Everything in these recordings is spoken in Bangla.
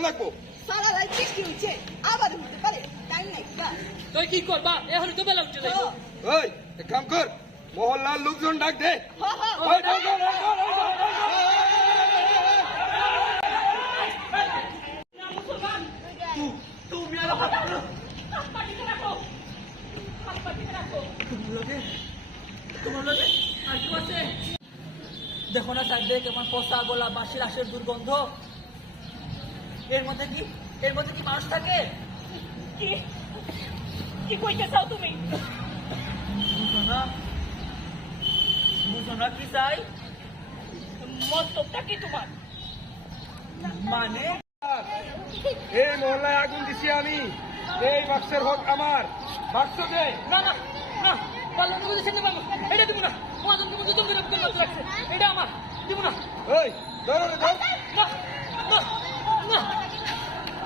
কতক্ষণ লাগবো? সারা রাত বৃষ্টি হচ্ছে, আবার হতে পারে, টাইম নাই কা। তুই কি করবা এখন তো বেলা উঠছে যাইবো। ওই এক কাম কর, মহল্লার লোকজন ডাক দে। হ্যাঁ হ্যাঁ ওই ডাক দে, ডাক দে, ডাক দে। তুমি আর হাত পাটিতে রাখো। তোমার লগে আর কি আছে? দেখো না সাইডে কেমন পচা গলা বাঁশের আশের দুর্গন্ধ। এর মধ্যে কি মানুষ থাকে? কি কি কইতে চাও তুমি? বুঝো না কি চাই? মতলবটা কি তোমার? মানে এই মহল্লায় আগুন দিছি আমি, এই বাক্সের হক আমার। বাক্স দে। না না না পাল্লা তুমি সেটা পাবো এটা দিব না মহাজনকে মধ্যে তুমি রাখছে এটা আমার দিব না ওই ধরো রে, ধর। না না না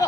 না